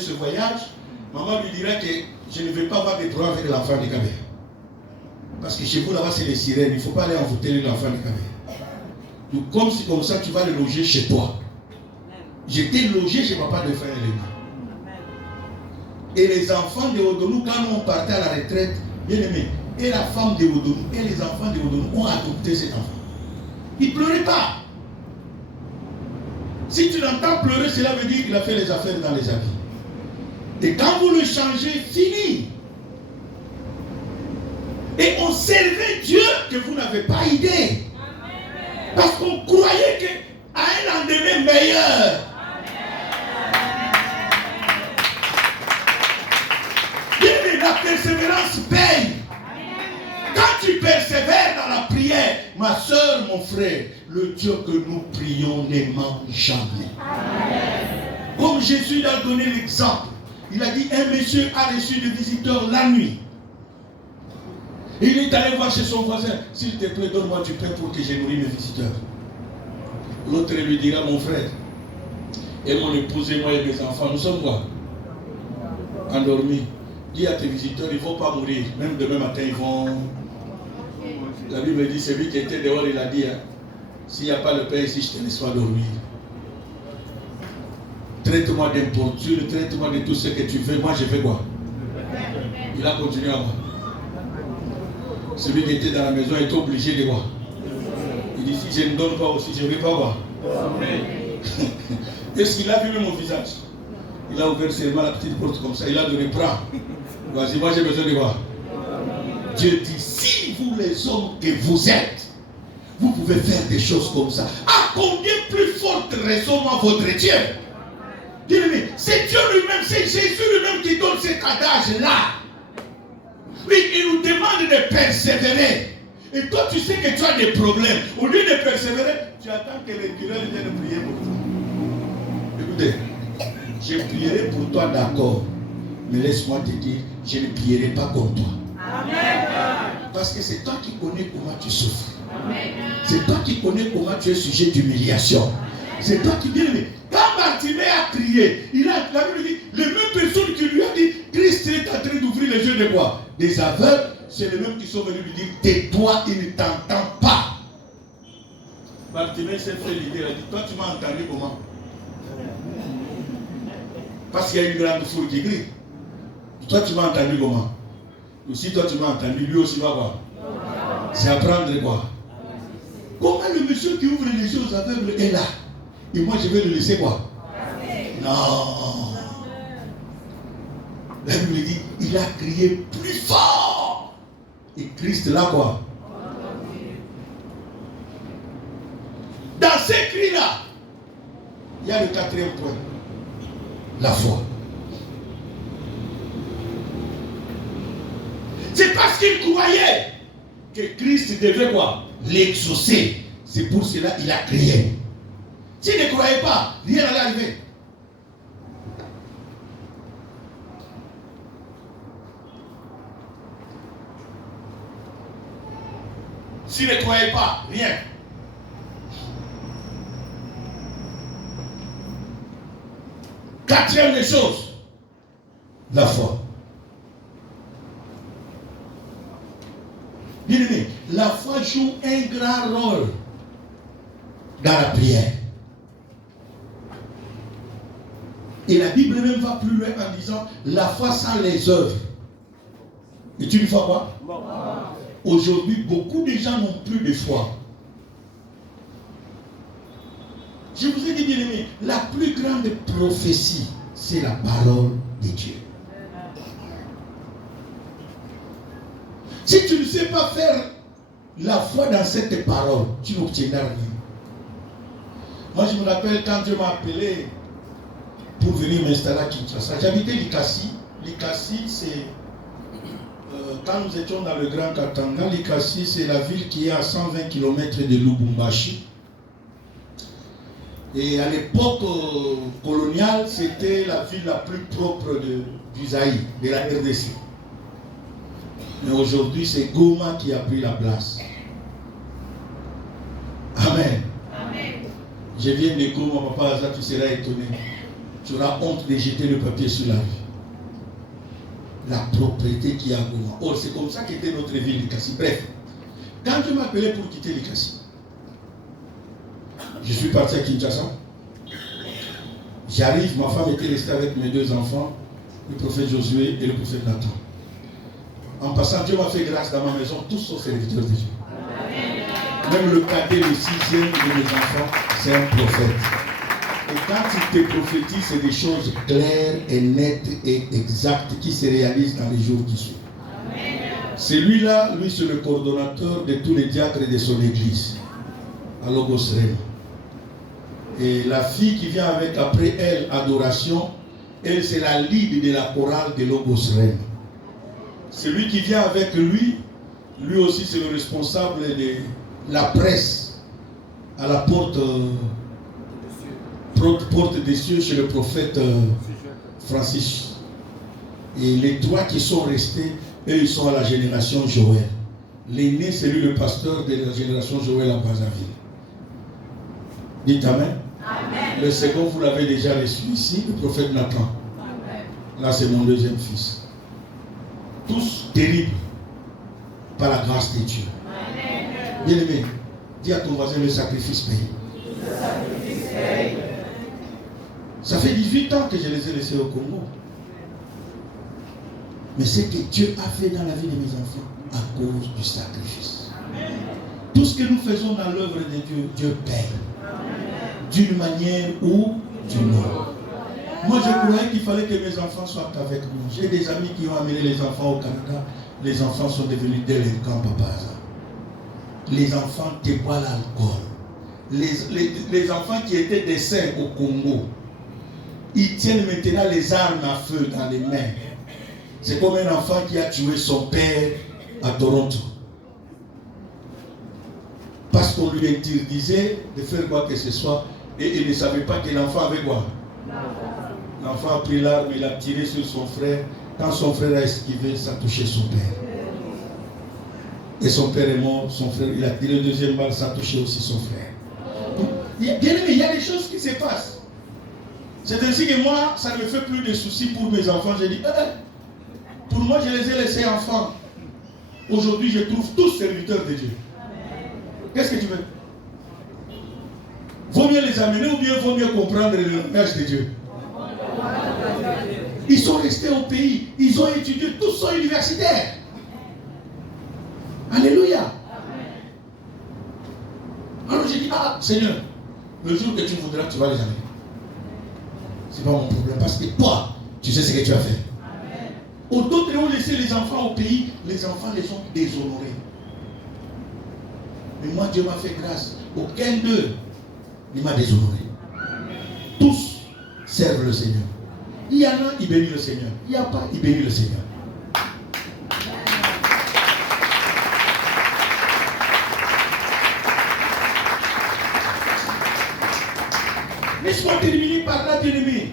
ce voyage, maman lui dira que je ne vais pas avoir des problèmes avec l'enfant de Kabé. Parce que chez vous là-bas c'est les sirènes, il ne faut pas aller envoûter l'enfant de Kabé. Donc comme c'est comme ça, tu vas le loger chez toi. J'étais logé chez papa de frère Elena. Et les enfants de Odonou, quand on partait à la retraite, bien aimé, et la femme de Odonou et les enfants de Odonou ont adopté cet enfant. Il ne pleurait pas. Si tu l'entends pleurer, cela veut dire qu'il a fait les affaires dans les habits. Et quand vous le changez, fini. Et on servait Dieu que vous n'avez pas idée. Parce qu'on croyait qu'à un lendemain meilleur. Bien, la persévérance paye. Quand tu persévères dans la prière, ma soeur, mon frère, le Dieu que nous prions ne ment jamais. Comme Jésus a donné l'exemple. Il a dit, un monsieur a reçu des visiteurs la nuit. Il est allé voir chez son voisin, s'il te plaît, donne-moi du pain pour que je nourris mes visiteurs. L'autre lui dira, mon frère, et mon épouse et moi et mes enfants, nous sommes quoi? Endormis. Dis à tes visiteurs, ils ne vont pas mourir. Même demain matin, ils vont... La Bible dit, celui qui était dehors, il a dit, hein, s'il n'y a pas le pain ici, je te laisse pas dormir. Traite-moi d'importune, traite-moi de tout ce que tu veux. Moi, je fais quoi? Il a continué à voir. Celui qui était dans la maison est obligé de voir. Il dit, si je ne donne pas aussi, je ne vais pas voir. Est-ce qu'il a vu mon visage? Il a ouvert seulement la petite porte comme ça. Il a donné, prends. Vas-y, moi j'ai besoin de voir. Dieu dit, si vous les hommes que vous êtes, vous pouvez faire des choses comme ça. À combien plus forte raison moi votre Dieu? Dis-le, c'est Dieu lui-même, c'est Jésus lui-même qui donne cet adage-là. Oui, il nous demande de persévérer. Et toi, tu sais que tu as des problèmes. Au lieu de persévérer, tu attends que les curés viennent prier pour toi. Écoutez, je prierai pour toi, d'accord. Mais laisse-moi te dire, je ne prierai pas comme toi. Amen. Parce que c'est toi qui connais comment tu souffres. Amen. C'est toi qui connais comment tu es sujet d'humiliation. C'est toi qui dis, mais quand Bartimée a crié, la Bible dit, les mêmes personnes qui lui ont dit, Christ est en train d'ouvrir les yeux de quoi? Des aveugles, c'est les mêmes qui sont venus lui dire, tais-toi, il ne t'entend pas. Bartimée s'est fait l'idée, il a dit, toi tu m'as entendu comment? Parce qu'il y a une grande foule qui crie. Toi tu m'as entendu comment? Aussi toi tu m'as entendu, lui aussi va voir. C'est apprendre quoi? Comment le monsieur qui ouvre les yeux aux aveugles est là? Et moi je vais le laisser quoi? Non. La Bible dit, il a crié plus fort. Et Christ là quoi? Dans ces cris-là, il y a le quatrième point. La foi. C'est parce qu'il croyait que Christ devait quoi? L'exaucer. C'est pour cela qu'il a crié. S'il ne croyait pas, rien n'allait arriver. S'il ne croyait pas, rien. Quatrième des choses, la foi. Bien-aimé, la foi joue un grand rôle dans la prière. Et la Bible même va plus loin en disant la foi sans les œuvres. Et tu ne vois quoi? Aujourd'hui, beaucoup de gens n'ont plus de foi. Je vous ai dit, bien aimé, la plus grande prophétie, c'est la parole de Dieu. Si tu ne sais pas faire la foi dans cette parole, tu n'obtiendras rien. Moi, je me rappelle quand Dieu m'a appelé pour venir m'installer à Kinshasa. J'habitais Likasi. Likasi, c'est... quand nous étions dans le Grand Katanga, Likasi, c'est la ville qui est à 120 km de Lubumbashi. Et à l'époque coloniale, c'était la ville la plus propre du Zaïre, de la RDC. Mais aujourd'hui, c'est Goma qui a pris la place. Amen. Amen. Je viens de Goma, papa Aza, tu seras étonné. tu auras honte de jeter le papier sur la rue. La propriété qui est à Goma. Oh, c'est comme ça qu'était notre ville, Likasi. Bref, quand Dieu m'a appelé pour quitter Likasi, je suis parti à Kinshasa. J'arrive, ma femme était restée avec mes 2 enfants, le prophète Josué et le prophète Nathan. En passant, Dieu m'a fait grâce dans ma maison, tous sont serviteurs de Dieu. Même le cadet, le 6e de mes enfants, c'est un prophète. Et quand il te prophétise, c'est des choses claires et nettes et exactes qui se réalisent dans les jours qui suivent. Celui-là, lui, c'est le coordonnateur de tous les diacres de son église, à Logos Rema. Et la fille qui vient avec après elle, adoration, elle, c'est la lead de la chorale de Logos Rema. Celui qui vient avec lui, lui aussi, c'est le responsable de la presse à la porte des cieux chez le prophète Francis. Et les 3 qui sont restés, eux, ils sont à la génération Joël. L'aîné, c'est lui le pasteur de la génération Joël à Brazzaville. Dites Amen. Amen. Le second, vous l'avez déjà reçu ici, le prophète Nathan. Amen. Là, c'est mon 2e fils. Tous terribles par la grâce de Dieu. Amen. Bien aimé, dis à ton voisin, le sacrifice paye. Ça fait 18 ans que je les ai laissés au Congo. Mais c'est que Dieu a fait dans la vie de mes enfants à cause du sacrifice. Amen. Tout ce que nous faisons dans l'œuvre de Dieu, Dieu paye. D'une manière ou d'une autre. Moi, je croyais qu'il fallait que mes enfants soient avec moi. J'ai des amis qui ont amené les enfants au Canada. Les enfants sont devenus délinquants, papa. Les enfants qui boivent l'alcool. Les enfants qui étaient des saints au Congo, ils tiennent maintenant les armes à feu dans les mains. C'est comme un enfant qui a tué son père à Toronto. Parce qu'on lui interdisait de faire quoi que ce soit. Et il ne savait pas que l'enfant avait quoi. L'enfant a pris l'arme, il a tiré sur son frère. Quand son frère a esquivé, ça a touché son père. Et son père est mort, son frère, il a tiré le 2e balle, ça a touché aussi son frère. Bien aimé, il y a des choses qui se passent. C'est ainsi que moi, ça ne me fait plus de soucis pour mes enfants. J'ai dit, pour moi, je les ai laissés enfants. Aujourd'hui, je trouve tous serviteurs de Dieu. Qu'est-ce que tu veux? Vaut mieux les amener ou bien vaut mieux comprendre le langage de Dieu? Ils sont restés au pays, ils ont étudié, tous sont universitaires. Alléluia. Alors j'ai dit, Seigneur, le jour que tu voudras, tu vas les amener. C'est pas mon problème, parce que toi, tu sais ce que tu as fait. D'autres ont laissé les enfants au pays, les enfants les ont déshonorés. Mais moi, Dieu m'a fait grâce. Aucun d'eux ne m'a déshonoré. Tous servent le Seigneur. Il y en a, il bénit le Seigneur. Il n'y a pas, il bénit le Seigneur. Laisse-moi terminer par là, bien-aimé.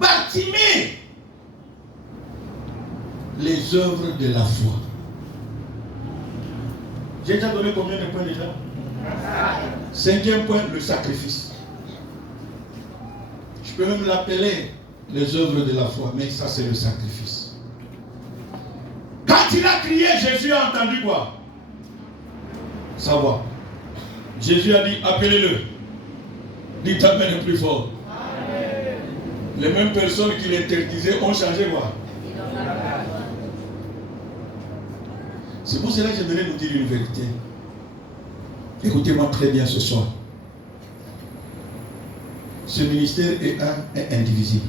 Bartimée. Les œuvres de la foi. J'ai déjà donné combien de points déjà? 5e point, le sacrifice. Je peux même l'appeler les œuvres de la foi, mais ça c'est le sacrifice. Quand il a crié, Jésus a entendu quoi? Sa voix. Jésus a dit, appelez-le. Dites Amen le plus fort. Amen. Les mêmes personnes qui l'interdisaient ont changé quoi? C'est pour cela que j'aimerais vous dire une vérité. Écoutez-moi très bien ce soir. Ce ministère est un et indivisible.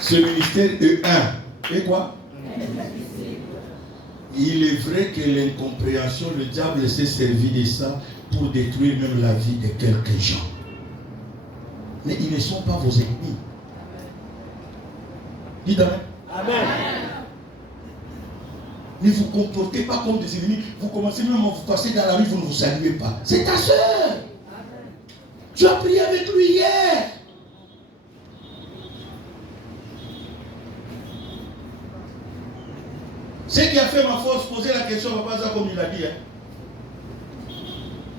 Ce ministère est un. Et quoi? Il est vrai que l'incompréhension, le diable s'est servi de ça pour détruire même la vie de quelques gens. Mais ils ne sont pas vos ennemis. Dites Amen. Amen. Ne vous comportez pas comme des ennemis. Vous commencez même à vous passer dans la rue, vous ne vous saluez pas. C'est ta soeur. Tu as prié avec lui hier. Ce qui a fait ma force, poser la question à Papa comme il a dit.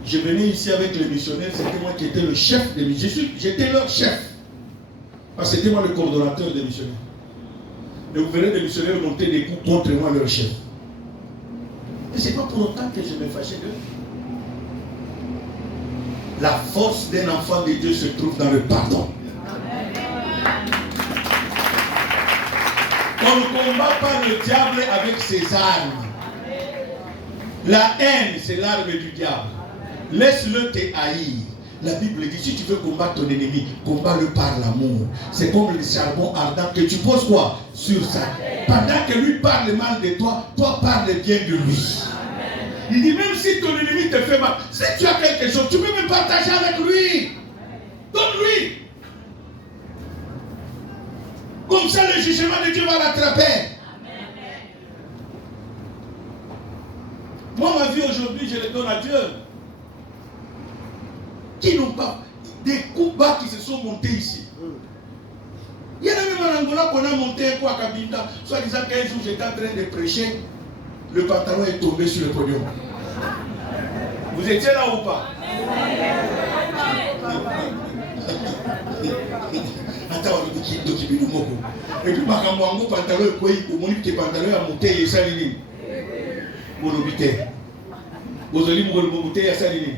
Je venais ici avec les missionnaires, c'était moi qui étais le chef des missionnaires. J'étais leur chef. Parce que c'était moi le coordonnateur des missionnaires. Et vous verrez des missionnaires monter des coups contre moi, leur chef. Et c'est pas pour autant que je me fâchais d'eux. La force d'un enfant de Dieu se trouve dans le pardon. On ne combat pas le diable avec ses armes. La haine, c'est l'arme du diable. Laisse-le te haïr. La Bible dit, si tu veux combattre ton ennemi, combat-le par l'amour. C'est comme le charbon ardent que tu poses quoi? Sur ça. Pendant que lui parle mal de toi, toi parle bien de lui. Il dit, même si ton ennemi te fait mal, si tu as quelque chose, tu peux me partager avec lui. Donne-lui. Comme ça, le jugement de Dieu va l'attraper. Moi, ma vie aujourd'hui, je le donne à Dieu. Qui n'ont pas des coups bas qui se sont montés ici. Il y en a même en Angola qu'on a monté un coup à Kabinda, soit disant qu'un jour j'étais en train de prêcher, le pantalon est tombé sur le podium. Vous étiez là ou pas? Attends, on dit qu'il y a et puis, Makambo, pantalon est quoi? Au moment où pantalon a monté, il est salini. Mon obité. Vous allez me monter à salini.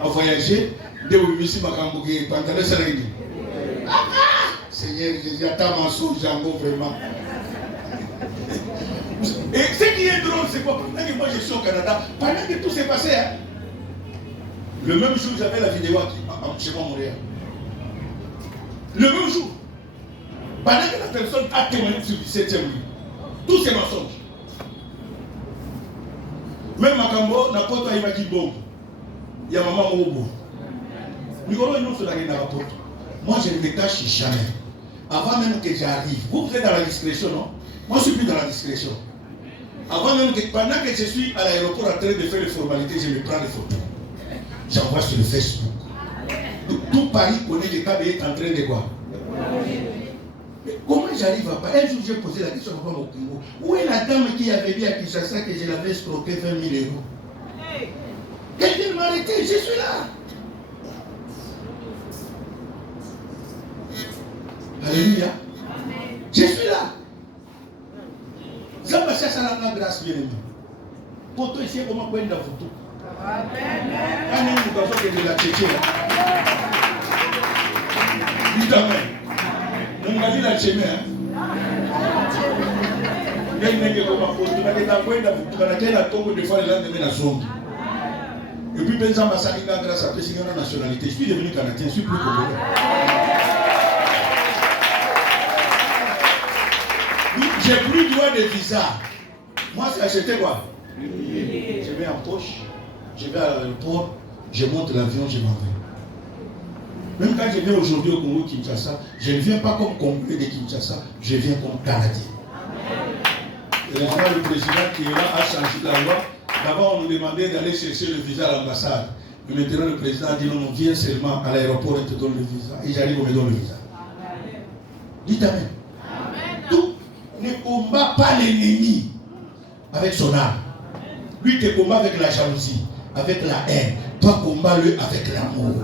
À voyager, dès que je suis Makambo, pantalon salini. Seigneur Jésus, attends, mensonge, Django, vraiment. Et ce qui est drôle, c'est quoi? Pendant que moi je suis au Canada, pendant que tout s'est passé, hein, le même jour, j'avais la vidéo chez moi à Montréal. Le même jour, pendant que la personne a témoigné sur le 17e livre, tous ces mensonges. Même Makambo, n'importe quoi, il m'a dit bon. Il y a maman Mobo. Nicolas, nous sommes dans la porte. Moi, je ne me cache jamais. Avant même que j'arrive, vous êtes dans la discrétion, non? Moi, je suis plus dans la discrétion. Avant même que, pendant que je suis à l'aéroport en train de faire les formalités, je me prends les photos. J'envoie sur le Facebook. Tout Paris connaît que Kabé est en train de quoi? Mais comment j'arrive à Paris? Un jour, j'ai posé la question à mon Congo. Où est la dame qui avait dit à Kinshasa que je l'avais escroqué 20 000 euros? Quelqu'un m'a arrêté, je suis là. Alléluia. Je suis là. Zamba cherche la grâce bien aimé. Pour toi ici, comment prendre la photo? Quand même, nous avons fait de la tchétché. Dites amen. Nous avons dit la tchémé. Il y a comment photo. Nous avons dit la photo. Nous avons dit la tombe de fois les lendemains de la zone. Et puis, ben Zamba cherche la grâce après signer la nationalité. Je suis devenu Canadien, je suis plus congolais. J'ai plus droit de visa. Moi, c'est acheter quoi? Je mets en poche, je vais à l'aéroport, je monte l'avion, je m'en vais. Même quand je viens aujourd'hui au Congo Kinshasa, je ne viens pas comme Congolais de Kinshasa, je viens comme Canadien. Et le président qui est là a changé la loi. D'abord, on nous demandait d'aller chercher le visa à l'ambassade. Mais maintenant, le président a dit non, on vient seulement à l'aéroport et te donne le visa. Et j'arrive, on me donne le visa. Dites amen. Tout ne combat pas l'ennemi avec son âme. Lui te combat avec la jalousie, avec la haine. Toi, combat-le avec l'amour.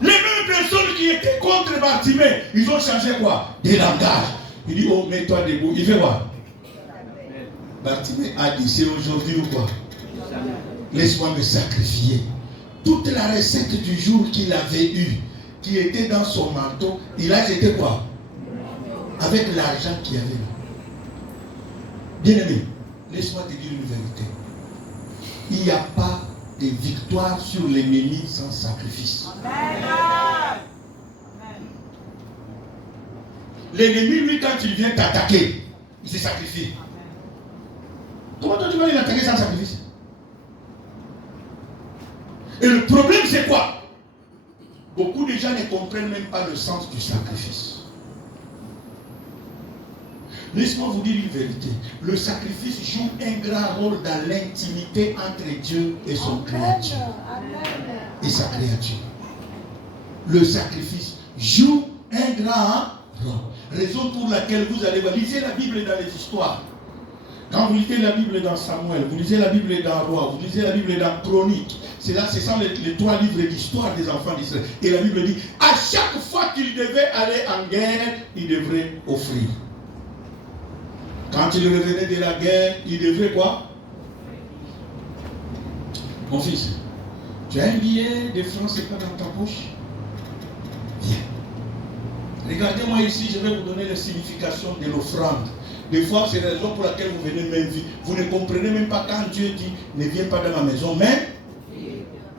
Les mêmes personnes qui étaient contre Bartimée, ils ont changé quoi? Des langages. Il dit, oh, mets-toi debout. Il fait quoi? Bartimée a dit, c'est aujourd'hui ou quoi? Laisse-moi me sacrifier. Toute la recette du jour qu'il avait eue, qui était dans son manteau, il a jeté quoi? Avec l'argent qu'il y avait là. Bien-aimé, laisse-moi te dire une vérité. Il n'y a pas de victoire sur l'ennemi sans sacrifice. L'ennemi, lui, quand il vient t'attaquer, il se sacrifie. Comment toi tu vas l'attaquer sans sacrifice? Et le problème, c'est quoi? Beaucoup de gens ne comprennent même pas le sens du sacrifice. Laisse-moi vous dire une vérité. Le sacrifice joue un grand rôle dans l'intimité entre Dieu et son créature. Et sa créature. Le sacrifice joue un grand rôle. Raison pour laquelle vous allez voir. Lisez la Bible dans les histoires. Quand vous lisez la Bible dans Samuel, vous lisez la Bible dans Roi, vous lisez la Bible dans Chronique, c'est ça les 3 livres d'histoire des enfants d'Israël. Et la Bible dit, à chaque fois qu'il devait aller en guerre, il devrait offrir. Quand il revenait de la guerre, il devrait quoi? Mon fils, tu as un billet de francs CFA dans ta poche? Viens. Regardez-moi ici, je vais vous donner la signification de l'offrande. Des fois, c'est la raison pour laquelle vous venez même vite. Vous ne comprenez même pas quand Dieu dit ne viens pas dans ma maison. Mais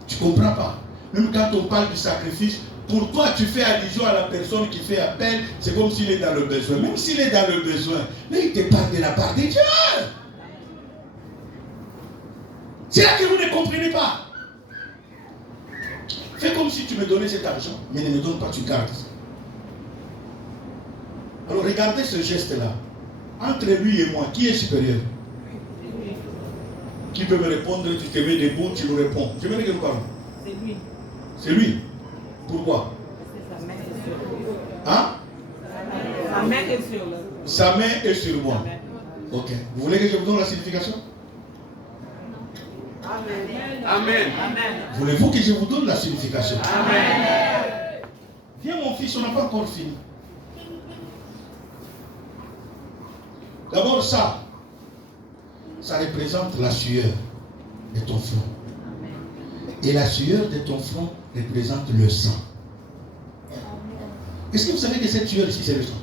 tu ne comprends pas. Même quand on parle du sacrifice, pour toi, tu fais allusion à la personne qui fait appel. C'est comme s'il est dans le besoin. Même s'il est dans le besoin, mais il te parle de la part de Dieu. C'est là que vous ne comprenez pas. Fais comme si tu me donnais cet argent, mais ne me donne pas, tu gardes. Alors regardez ce geste-là. Entre lui et moi, qui est supérieur? Qui peut me répondre? Tu te mets debout, tu nous réponds. Je veux dire que nous parlons. C'est lui. C'est lui. Pourquoi? Parce que sa main est sur lui. Hein? Sa main est sur lui. Sa main est sur moi. Ok. Vous voulez que je vous donne la signification? Amen. Amen. Amen. Voulez-vous que je vous donne la signification? Amen. Viens mon fils, on n'a pas encore fini. D'abord ça représente la sueur de ton front. Et la sueur de ton front représente le sang. Est-ce que vous savez que cette sueur ici, c'est le sang?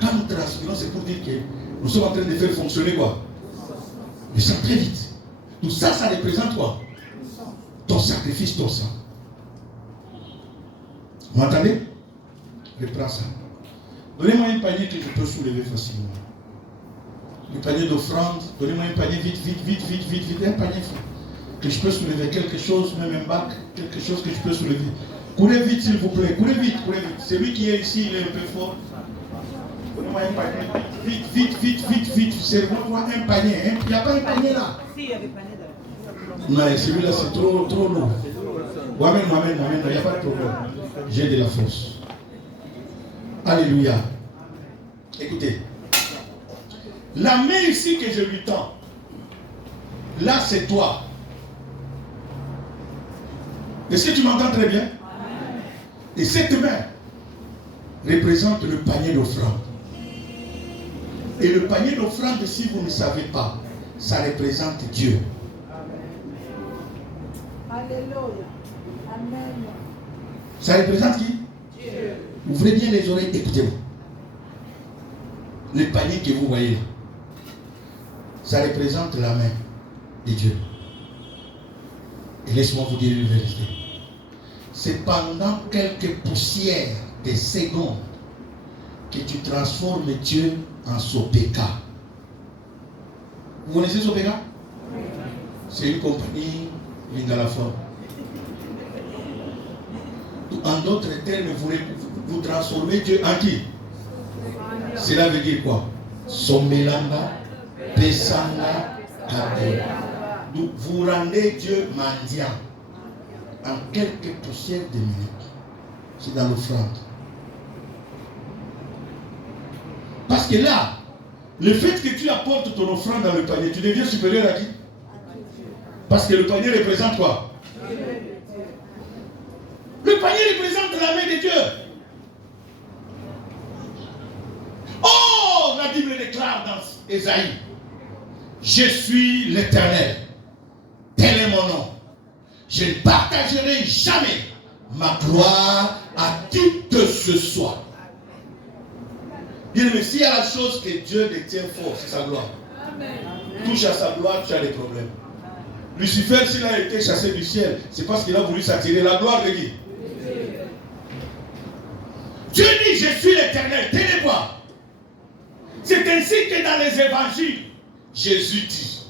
Quand nous transpirons, c'est pour dire que nous sommes en train de faire fonctionner quoi? Le sang très vite. Tout ça, ça représente quoi? Ton sacrifice, ton sang. Vous m'entendez? Reprends ça. Donnez-moi un panier que je peux soulever facilement. Le panier d'offrande. Donnez-moi un panier vite, un panier que je peux soulever. Quelque chose, même un bac, quelque chose que je peux soulever. Courez vite s'il vous plaît, courez vite. Celui qui est ici, il est un peu fort. Donnez-moi un panier. Vite. Servez-moi un panier. Il n'y a pas un panier là. Si, il y avait panier là. Non, celui-là c'est trop lourd. Moi-même, il n'y a pas de problème. J'ai de la force. Alléluia. Écoutez. La main ici que je lui tends, là c'est toi. Est-ce que tu m'entends très bien? Et cette main représente le panier d'offrande. Et le panier d'offrande, si vous ne savez pas, ça représente Dieu. Alléluia. Amen. Ça représente qui? Dieu. Ouvrez bien les oreilles, écoutez-moi. Le panier que vous voyez là, ça représente la main de Dieu. Et laisse-moi vous dire une vérité. C'est pendant quelques poussières de secondes que tu transformes Dieu en Sopeka. Vous connaissez Sopeka? C'est une compagnie Lingalafor. En d'autres termes, vous transformez Dieu en qui? Cela veut dire quoi? Somelanga, Pesanga, Kade. Vous rendez Dieu mendiant en quelques poussières de minutes. C'est dans l'offrande. Parce que là, le fait que tu apportes ton offrande dans le panier, tu deviens supérieur à qui? Parce que le panier représente quoi? Le panier représente la main de Dieu. Oh, la Bible déclare dans Ésaïe, je suis l'Éternel, tel est mon nom. Je ne partagerai jamais ma gloire à qui que ce soit. Bien aimé, s'il y a la chose que Dieu détient fort, c'est sa gloire. Touche à sa gloire, tu as des problèmes. Lucifer, s'il a été chassé du ciel, c'est parce qu'il a voulu s'attirer la gloire de qui? Dieu dit, je suis l'Éternel, tenez-moi. C'est ainsi que dans les évangiles, Jésus dit,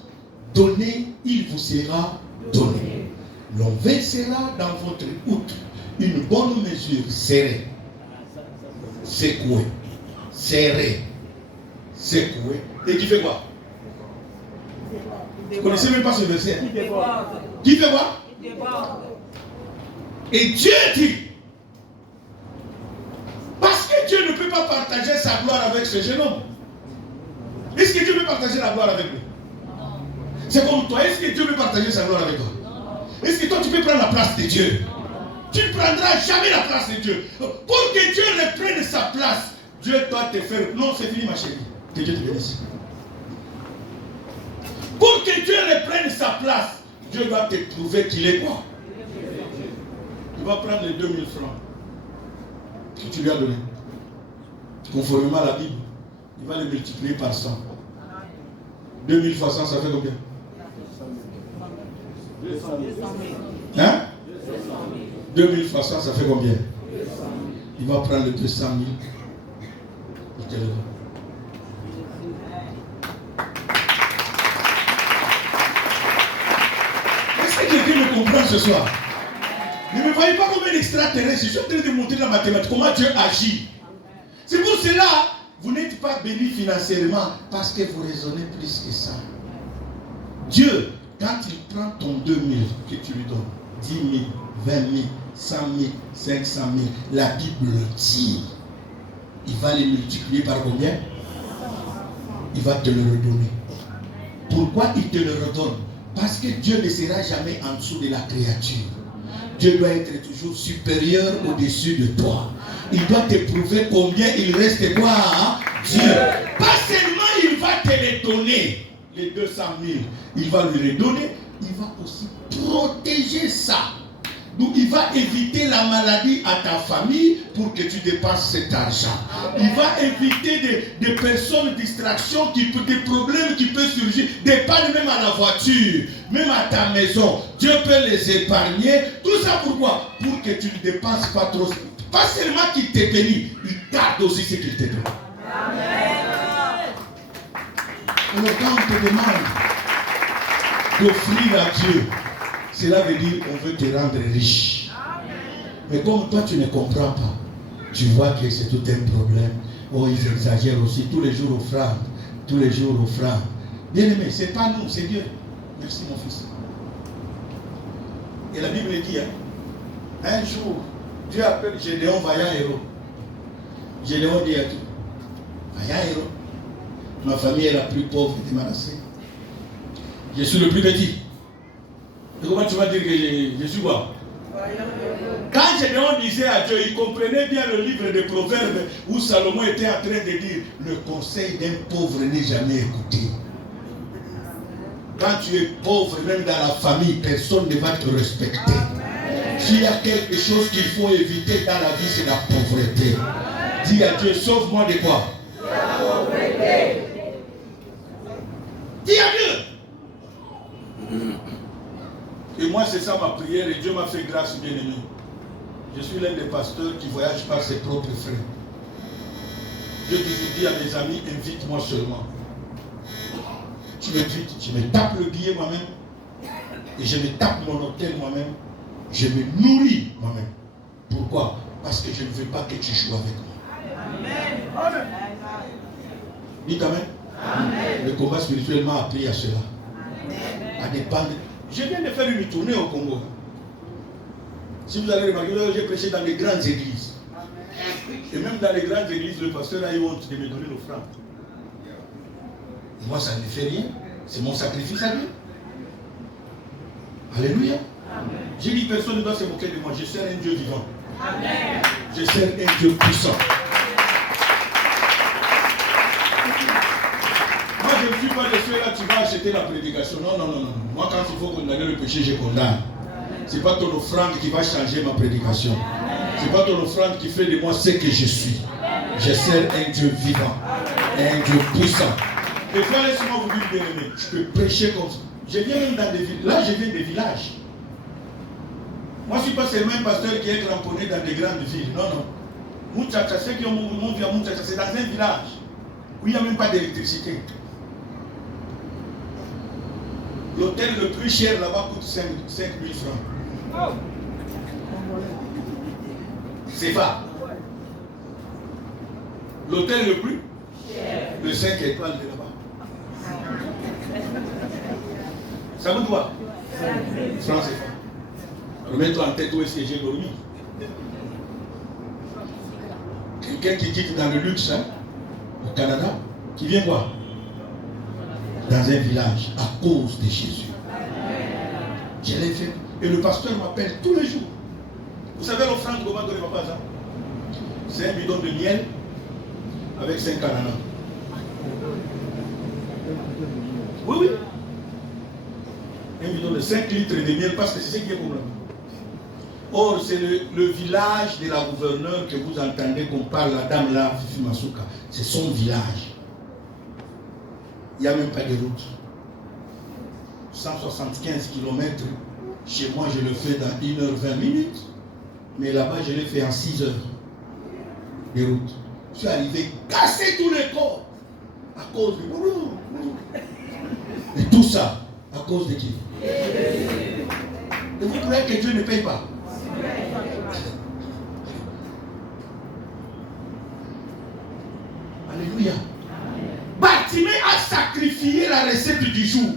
donnez, il vous sera donné. L'on versera dans votre outre une bonne mesure serrée, secouée, serrée, secouée. Et qui fait quoi? Vous ne connaissez même pas ce verset. Qui fait quoi? Et Dieu dit, parce que Dieu ne peut pas partager sa gloire avec ce jeune homme. Est-ce que Dieu veut partager la gloire avec nous? C'est comme toi. Est-ce que Dieu veut partager sa gloire avec toi? Est-ce que toi tu peux prendre la place de Dieu? Tu ne prendras jamais la place de Dieu. Pour que Dieu reprenne sa place, Dieu doit te faire. Non, c'est fini ma chérie. Que Dieu te bénisse. Pour que Dieu reprenne sa place, Dieu doit te prouver qu'il est quoi? Il va prendre les 2000 francs que tu lui as donnés. Conformément à la Bible, il va les multiplier par 100. 2000 fois 100, ça fait combien? 200 000. Hein? 2000 fois 100, ça fait combien? Il va prendre les 200 000. Il te le donne. Est-ce que quelqu'un me comprend ce soir? Ne me voyez pas comme un extraterrestre. Je suis en train de montrer la mathématique, comment Dieu agit. C'est pour cela, vous n'êtes pas béni financièrement parce que vous raisonnez plus que ça. Dieu, quand il prend ton 2000 que tu lui donnes, 10 000, 20 000, 100 000, 500 000, la Bible le dit. Il va les multiplier par combien? Il va te le redonner. Pourquoi il te le redonne? Parce que Dieu ne sera jamais en dessous de la créature. Dieu doit être toujours supérieur au-dessus de toi. Il doit te prouver combien il reste quoi, hein? Dieu. Pas seulement il va te les donner, les 200 000, il va lui les donner, il va aussi protéger ça. Donc il va éviter la maladie à ta famille pour que tu dépenses cet argent. Il va éviter des personnes, distractions, des problèmes qui peuvent surgir, des pannes même à la voiture, même à ta maison. Dieu peut les épargner. Tout ça pourquoi? Pour que tu ne dépenses pas trop. Pas seulement qu'il te bénit, il garde aussi ce qu'il te donne. Alors quand on te demande d'offrir à Dieu, cela veut dire qu'on veut te rendre riche. Mais comme toi tu ne comprends pas, tu vois que c'est tout un problème. Oh, ils exagèrent aussi. Tous les jours offrande. Tous les jours offrande. Bien aimé, ce n'est pas nous, c'est Dieu. Merci mon fils. Et la Bible dit, un jour, Dieu appelle Gédéon vaillant héros. Gédéon dit à tout. Vaillant héros. Ma famille est la plus pauvre de Manassé. Je suis le plus petit. Et comment tu vas dire que je suis quoi? Quand Gédéon disait à Dieu, il comprenait bien le livre des Proverbes où Salomon était en train de dire le conseil d'un pauvre n'est jamais écouté. Quand tu es pauvre, même dans la famille, personne ne va te respecter. S'il y a quelque chose qu'il faut éviter dans la vie, c'est la pauvreté. Dis à Dieu, sauve-moi de quoi? La pauvreté. Dis à Dieu. Et moi, c'est ça ma prière et Dieu m'a fait grâce, bien aimé. Je suis l'un des pasteurs qui voyage par ses propres frères. Dieu dit à mes amis, invite-moi seulement. Tu m'invites, je me tape le billet moi-même et je me tape mon hôtel moi-même. Je me nourris moi-même. Pourquoi? Parce que je ne veux pas que tu joues avec moi. Amen. Dites amen. Amen. Le combat spirituel m'a appris à cela. Amen. À dépendre. Je viens de faire une tournée au Congo. Si vous allez remarquer, j'ai prêché dans les grandes églises. Amen. Et même dans les grandes églises, le pasteur a eu honte de me donner l'offrande. Moi, ça ne fait rien. C'est mon sacrifice à Dieu. Alléluia. J'ai dit, personne ne doit se moquer de moi. Je sers un Dieu vivant. Amen. Je sers un Dieu puissant. Moi, je ne suis pas de ceux-là, tu vas acheter la prédication. Non, non, non, non. Moi, quand il faut condamner le péché, je condamne. Ce n'est pas ton offrande qui va changer ma prédication. Ce n'est pas ton offrande qui fait de moi ce que je suis. Je sers un Dieu vivant. Un Dieu puissant. Des fois, laissez-moi vous dire, bien aimé, je peux prêcher comme ça. Je viens même dans des villages. Là, je viens des villages. Moi, je ne suis pas seulement un pasteur qui est cramponné dans des grandes villes. Non, non. Moutchacha, ceux qui ont mon vie à Moutchacha, c'est dans un village où il n'y a même pas d'électricité. L'hôtel le plus cher là-bas coûte 5 000 francs. C'est pas. L'hôtel le plus cher. Le 5 étoiles de là-bas. Ça vous doit? France et francs. Remets-toi en tête où est-ce que j'ai dormi. Quelqu'un qui quitte dans le luxe, hein, au Canada, qui vient voir. dans un village à cause de Jésus. Je l'ai fait. Et le pasteur m'appelle tous les jours. Vous savez l'offrande qu'on va donner papa ça? C'est un bidon de miel avec 5 ananas. Oui, oui. Un bidon de 5 litres de miel parce que c'est ce qui est pour là. Or, c'est le village de la gouverneure que vous entendez qu'on parle, la dame là, Fifi Masuka. C'est son village. Il n'y a même pas de route. 175 km. Chez moi, je le fais dans 1h20 minutes. Mais là-bas, je l'ai fait en 6 heures de route. Je suis arrivé casser tous les corps à cause de... Et tout ça, à cause de qui? Et vous croyez que Dieu ne paye pas? Alléluia. Bartimée a sacrifié la recette du jour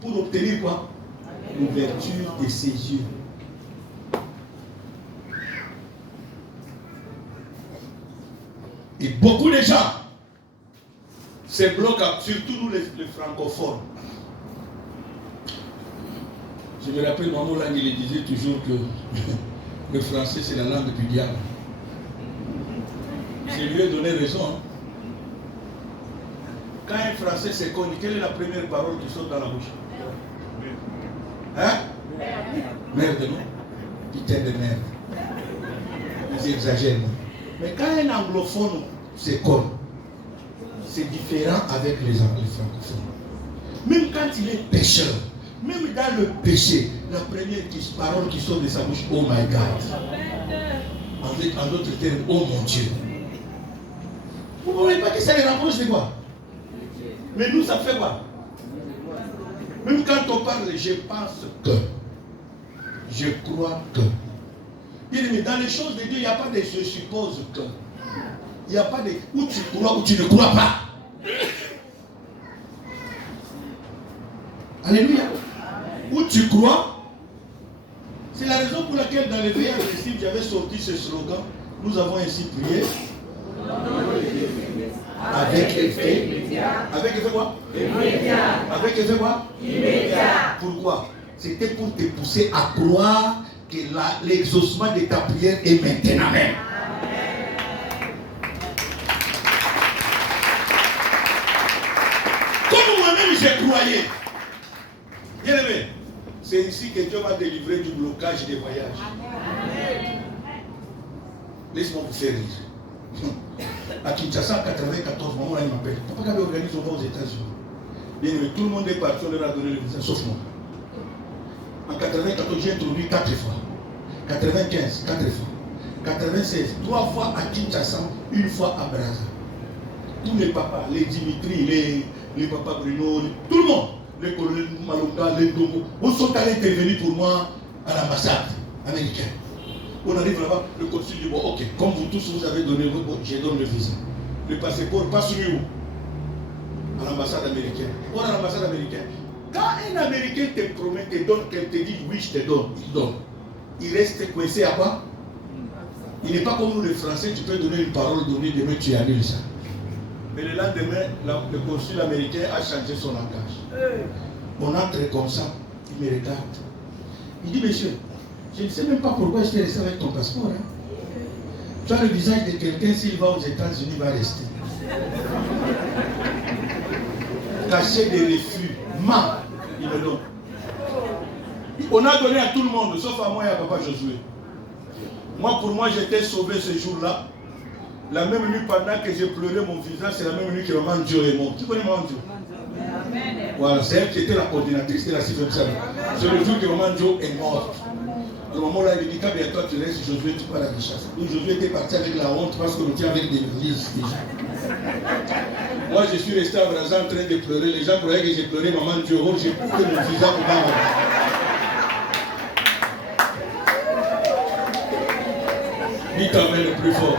pour obtenir quoi? L'ouverture de ses yeux. Et beaucoup de gens se bloquent, surtout nous les francophones. Je me rappelle, Maman Lang, il disait toujours que le français c'est la langue du diable. Je lui ai donné raison. Hein. Quand un français se connaît, quelle est la première parole qui sort dans la bouche? Hein? Merde, non? Putain de merde. Ils exagèrent. Mais quand un anglophone se connaît, c'est différent avec les francophones. Même quand il est pécheur, même dans le péché, la première parole qui sort de sa bouche, oh my God. En d'autres termes, oh mon Dieu. Vous ne voyez pas que ça les rapproche de quoi? Mais nous, ça fait quoi? Même quand on parle, je pense que, je crois que. Mais dans les choses de Dieu, il n'y a pas de je suppose que. Il n'y a pas de où tu crois ou tu ne crois pas. Alléluia. Où tu crois. C'est la raison pour laquelle dans les veillées agressives, j'avais sorti ce slogan. Nous avons ainsi prié. Avec effet. Avec effet quoi? Immédiat. Avec effet quoi? Immédiat. Pourquoi? C'était pour te pousser à croire que l'exaucement de ta prière est maintenant même. Comme moi-même je croyais. Bien aimé, c'est ici que Dieu va délivrer du blocage des voyages. Laisse-moi vous faire rire. À Kinshasa, en 94, maman là, il m'appelle. Papa Gabi organise, on va aux États-Unis. Bien aimé, tout le monde est parti, on leur a donné le visa, sauf moi. En 94, j'ai introduit 4 fois. 95, 4 fois. 96, 3 fois à Kinshasa, 1 fois à Brazza. Tous les papas, les Dimitri, les papas Bruno, tout le monde, les colonels Malonga, les Dogo, ils sont allés intervenir pour moi à l'ambassade américaine. On arrive là-bas, le consul dit bon, ok, comme vous tous vous avez donné votre, je donne le visa. Le passeport passe sur où? À l'ambassade américaine. Ou à l'ambassade américaine. Quand un Américain te promet, te donne, qu'elle te dit oui, je te donne, il donne. Il reste coincé à quoi? Il n'est pas comme nous les Français, tu peux donner une parole donnée, demain tu annules ça. Mais le lendemain, le consul américain a changé son langage. On entre comme ça, il me regarde. Il dit, monsieur, je ne sais même pas pourquoi je t'ai resté avec ton passeport. Hein. Tu as le visage de quelqu'un, s'il va aux États-Unis, il va rester. Caché des refus. Il me donne. On a donné à tout le monde, sauf à moi et à papa Josué. Moi, pour moi, j'étais sauvé ce jour-là. La même nuit, pendant que j'ai pleuré mon visage, c'est la même nuit que maman Dieu est morte. Tu connais maman Dieu? Voilà, c'est elle qui était la coordinatrice de la CFMSA. C'est le jour que maman Dieu est morte. Le moment là, il dit, quand toi tu laisses Josué, tu pars à Kinshasa. Donc Josué était parti avec la honte parce qu'on tient avec des listes déjà. Moi, je suis resté à Brazza en train de pleurer. Les gens croyaient que j'ai pleuré, maman Dieu. Oh, j'ai coupé mon visage pour maman. Dites amen le plus fort.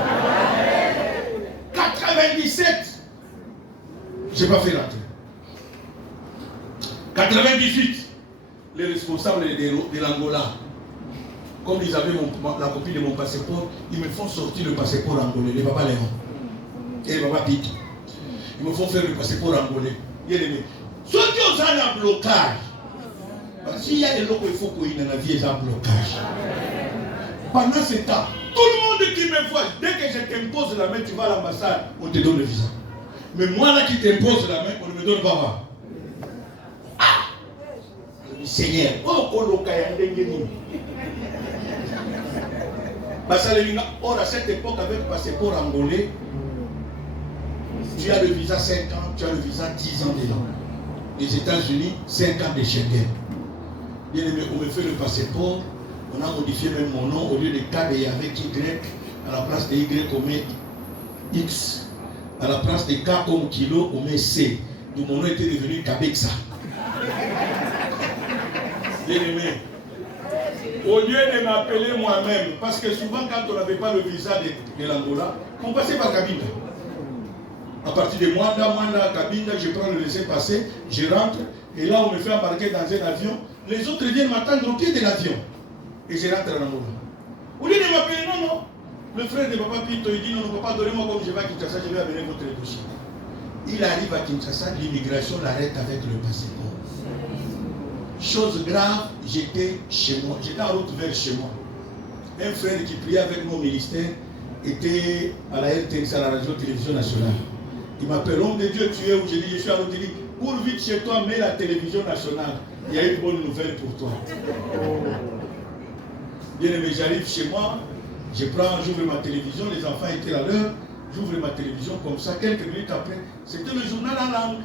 97. Je n'ai pas fait l'entrée. 98. Les responsables de l'Angola, comme ils avaient la copie de mon passeport, ils me font sortir le passeport angolais, les papas Léon et les papas Pic. Ils me font faire le passeport angolais. Bien aimé. un blocage. S'il y a des locaux, il faut qu'il y ait un vie, un blocage. Pendant ce temps, tout le monde qui me voit, dès que je t'impose la main, tu vas à l'ambassade, on te donne le visa. Mais moi là qui t'impose la main, on ne me donne pas. Ah! Seigneur, oh, or à cette époque, avec passeport angolais, tu as le visa 5 ans, tu as le visa 10 ans déjà. Les États-Unis, 5 ans de Schengen. Bien aimé, on me fait le passeport, on a modifié même mon nom, au lieu de K avec Y, à la place de Y, on met X. À la place de K comme kilo, on met C. Donc mon nom était devenu Kabexa. Bien aimé, au lieu de m'appeler moi-même, parce que souvent quand on n'avait pas le visa de l'Angola, on passait par Kabinda. À partir de Mwanda, Kabinda, je prends le laissez-passer, je rentre, et là on me fait embarquer dans un avion. Les autres viennent m'attendre au pied de l'avion. Et je rentre en Angola. Au lieu de m'appeler, non. Le frère de Papa Pito, il dit non, papa, donnez-moi comme je vais à Kinshasa, je vais amener votre dossier. Il arrive à Kinshasa, l'immigration l'arrête avec le passeport. Chose grave, j'étais chez moi, j'étais en route vers chez moi. Un frère qui priait avec mon ministère était à la RTNC, à la radio-télévision nationale. Il m'appelle, homme de Dieu, tu es où? J'ai dit, je suis à route. Il dit, cours vite chez toi, mets la télévision nationale. Il y a une bonne nouvelle pour toi. Bien aimé, j'arrive chez moi, j'ouvre ma télévision, les enfants étaient à l'heure, j'ouvre ma télévision comme ça, quelques minutes après, c'était le journal en langue.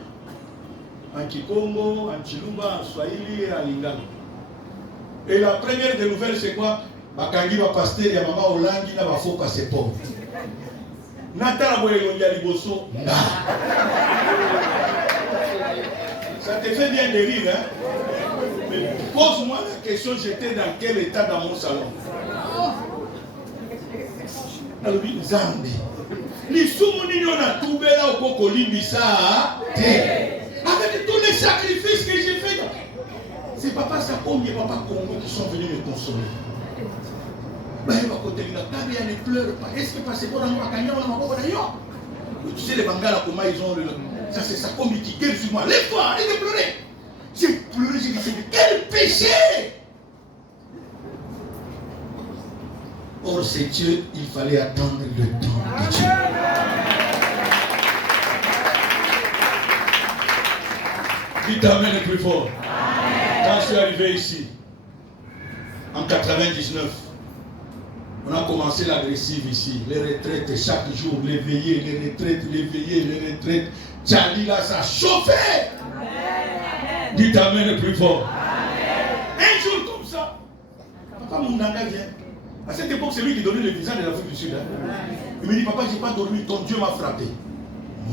En Kikongo, en Chilumba, en Swahili et en Lingala. Et la première des nouvelles, c'est quoi? Bakangi va pasteur ya maman Olangi na ba faux passeport. Natala boye ya liboso. Ça te fait bien de rire, hein? Mais pose-moi la question, j'étais dans quel état dans mon salon? Alobi Nzambe. Lisumu nini ona tubela okoko limbisa te. Avec tous les sacrifices que j'ai fait. C'est papa Sakom et papa Congo qui sont venus me consoler. Ne pleure pas. Est-ce que parce que tu sais les Bangala comment ils ont le... Ça c'est Sakom qui gueule sur moi. Lève-toi, arrête de pleurer. J'ai pleuré, j'ai dit, quel péché! Or c'est Dieu, il fallait attendre le temps de Dieu. Dites Amen le plus fort. Quand je suis arrivé ici, en 99, on a commencé l'agressive ici. Les retraites chaque jour, les veillées, les retraites, les veillées, les retraites. Tchali là, ça chauffait. Dites Amen le plus fort. Un jour comme ça, papa Mundanga vient. À cette époque, c'est lui qui donnait le visa de l'Afrique du Sud. Il me dit, papa, je n'ai pas dormi, ton Dieu m'a frappé.